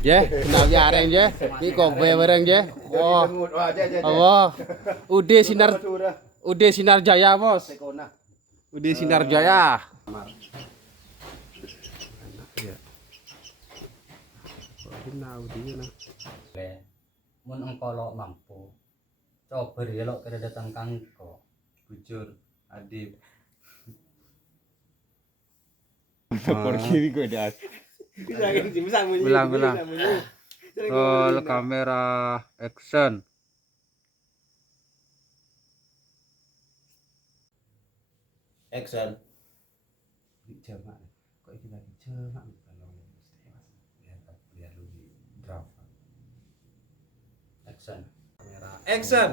Ya, kenal jarang ya. Ini kobe bareng ya. Wah. Allah. Udah sinar jaya, Bos. Udah sinar jaya. Iya. Kenal dia nah. Mun engko lo mampu. Coba ya lo kira datang kangko. Bujur, adib. Pergi gue dah. Bilang. Roll kamera action. Action. Jamak. Kok iki lagi jamak kalau biar lu di draft. Action. Kamera action.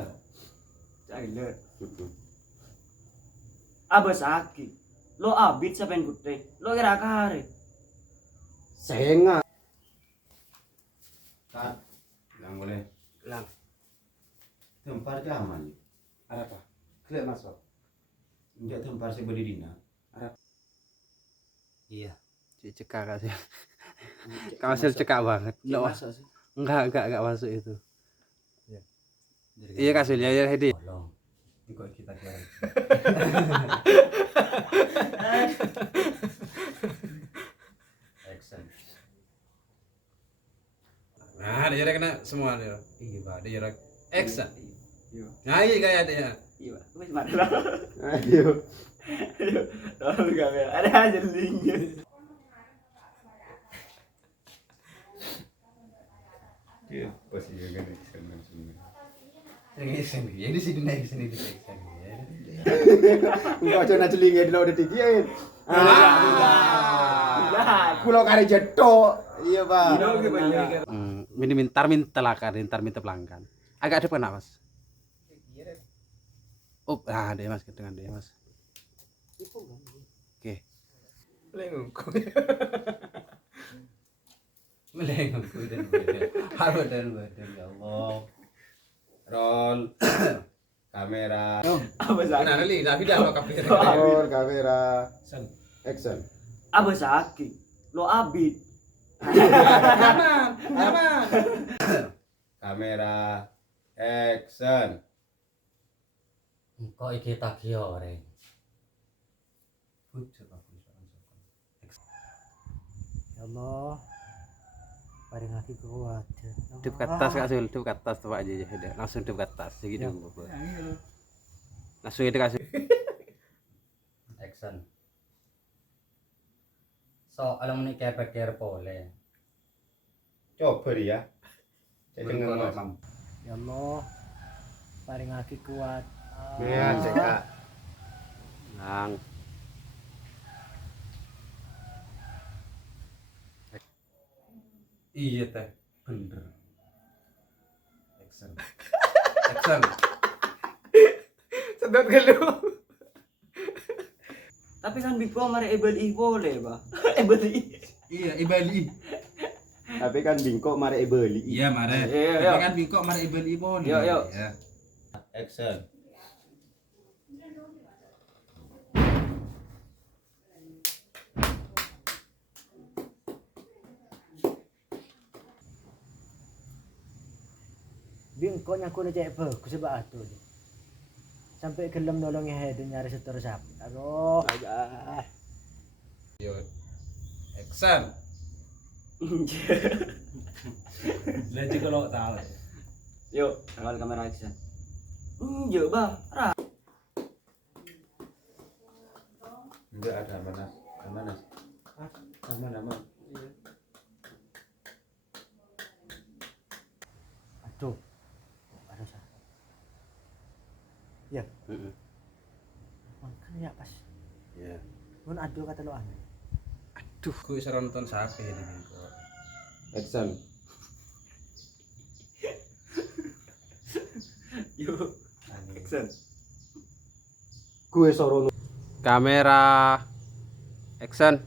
Abas aki. Lo abit sa pengkutre. Lo kira kare. Senga. Kak, bilang boleh. Bilang. Tempar ke aman. Ada apa? Klik masuk. Enggak tempar saya berdina. Iya. Cekak kasih. Kau hasil cekak banget. Masuk sih. Enggak masuk itu. Dari Iya kasulnya ya Hedi. Tolong. Ikut kita kira. Action. Nah, dia kena semua dia. Iya, Pak. Dia action. Iya. Nah, iya kayak dia. Iya. Wis mana. Ayo. Tolong kamera. Ada aja linknya. Iya, pasti juga nih senang semua. Sini. Ya di sini naik sini di sini. Enggak aja celinge di laut dikiin. Kulo kare jetok. Iya, Pak. Minta pelanggan. Agak depan, Mas. Oh, dia Mas dengan dia, Mas. Oke. Lengku. Melengku dan badan. Haru dan badan ya Allah. Roll. Kamera. Abas aki. Nah, li, tapi dah lo kamera. Roll kamera action. Abas aki. Lo abit. Aman. Kamera action. Kok iki tak reng. Bujur apa Ya Allah, paling aku kuat. Dip ke atas Kak Sul, dip ke atas coba aja ya. Langsung dip ke atas gitu. Langsung itu kasih. Action. So, alam ni kaya pikir boleh. Coba dia. Saya dengar Mas. Ya Allah, paling aku kuat. Iya, cekak. Nang. Iya teh, bener. Action. Action. Sedot ke lu. Tapi kan Big Bang mari ebeli boleh, Pak. Ebeli. Iya, ibali. Tapi kan bingkok mari beli. Iya, mare. Iya. Tapi kan bingkok mare ibali boleh. Yuk. Ya. Action. Bingkoknya aku cek bagus sebab atuh. Sampai gelem nolongi head nyari setor sapi. Aduh. Yuk. Action. Lagi kalau tahu. Yuk, awal kamera action. Iya, Bah. Enggak ada mana. Mana? Aman. Aduh. Ada sah. Ya. Makan ya pas. Iya. Mun aduh kata lo aneh. Aduh, Gue bisa nonton sapi ini bingkok. action. Yuk, action. Gue soro kamera action.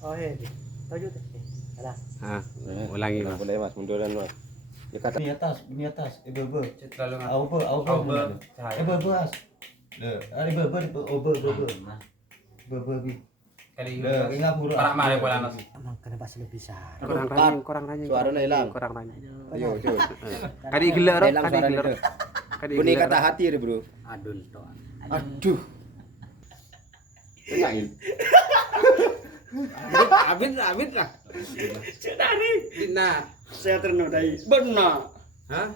Oh head. Tahu tuh. Alah. Ulangi Mas. Boleh Mas, munduran Mas. Ya kata Ini atas, ibu. Terlalu Auber. Ibu as. Le, ada ibu, Nah, Ibu bi. Kali Udah, ingat buruk. Para mare pola nasi. Emang kenapa lebih besar? Kurang ranya. Suaranya hilang. Kurang ranya. Ayo, coba. Kadi gila ro, Hilang kadi suaranya gila. itu. Kadi Bunyi gila. kata hati deh, Bro. Adul tok. Aduh. Enggak Abid lah. Sudah nih. Dina. Saya ternodai. Benar. Hah?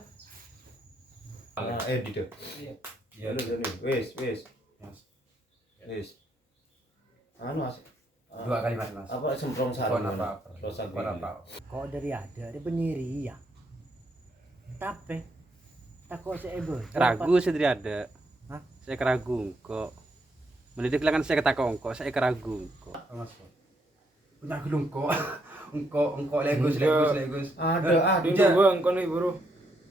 Di tuh. Iya. Wes. Anu Mas. 2 kali Mas. Apa semprong sarung? Phone apa? Rosa Phone apa? Kok dari ada penyiri ya. Tapi takut saya ebo. Ragu sedri ada. Hah? Saya keragu kok. Mendidik kan saya ketakon kok, saya keragu kok. Mas. Punya gelung kok. Engko Legos. Ada, Iya. bang, kon nih bro.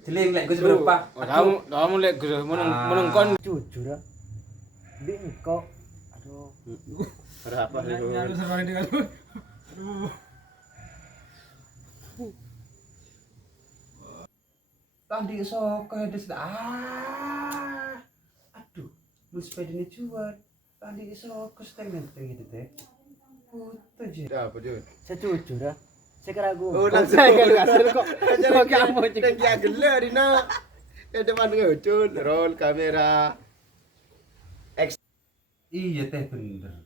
Jeling Legos berapa? Kamu lihat gue meneng kon. Jujur ya. Di engkau. Aduh. Berapa nih bro? Tadi sok ada sudah. Aduh, lu sepeda ini cuan. Tadi sok steng gitu teh. Putu aja. Apa tuh? Saya jujur ya. Saya keragu. Langsung kok. Kok kamu lagi agel Dina. Ya depan ngecut, roll kamera. Iya teh bener.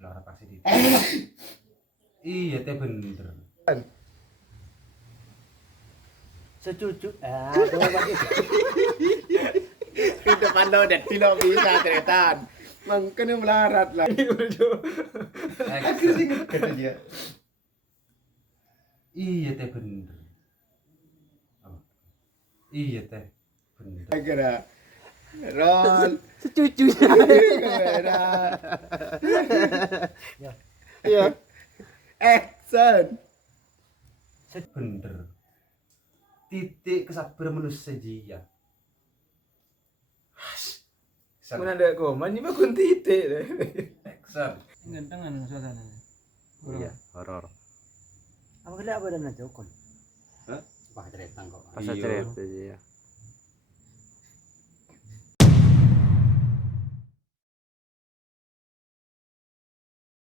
Lara pasti di. Iya teh bener. Setuju. Aduh bagi. Di depan lo dan tidak bisa ceretan. Mangkene melarat lah. Kata dia. Iya teh bener. Oh. Iya teh bener. Kira roll Setuju. kamera. Ya. Iya. Action. Bener. Titik kesabaran manusia jia. Mana ada komen ini mah kun titik deh. Action. Gantengan suasananya. Iya, horor. Apa kena apa dan aja kon? Wah, ceritang kok. Pas cerita ya.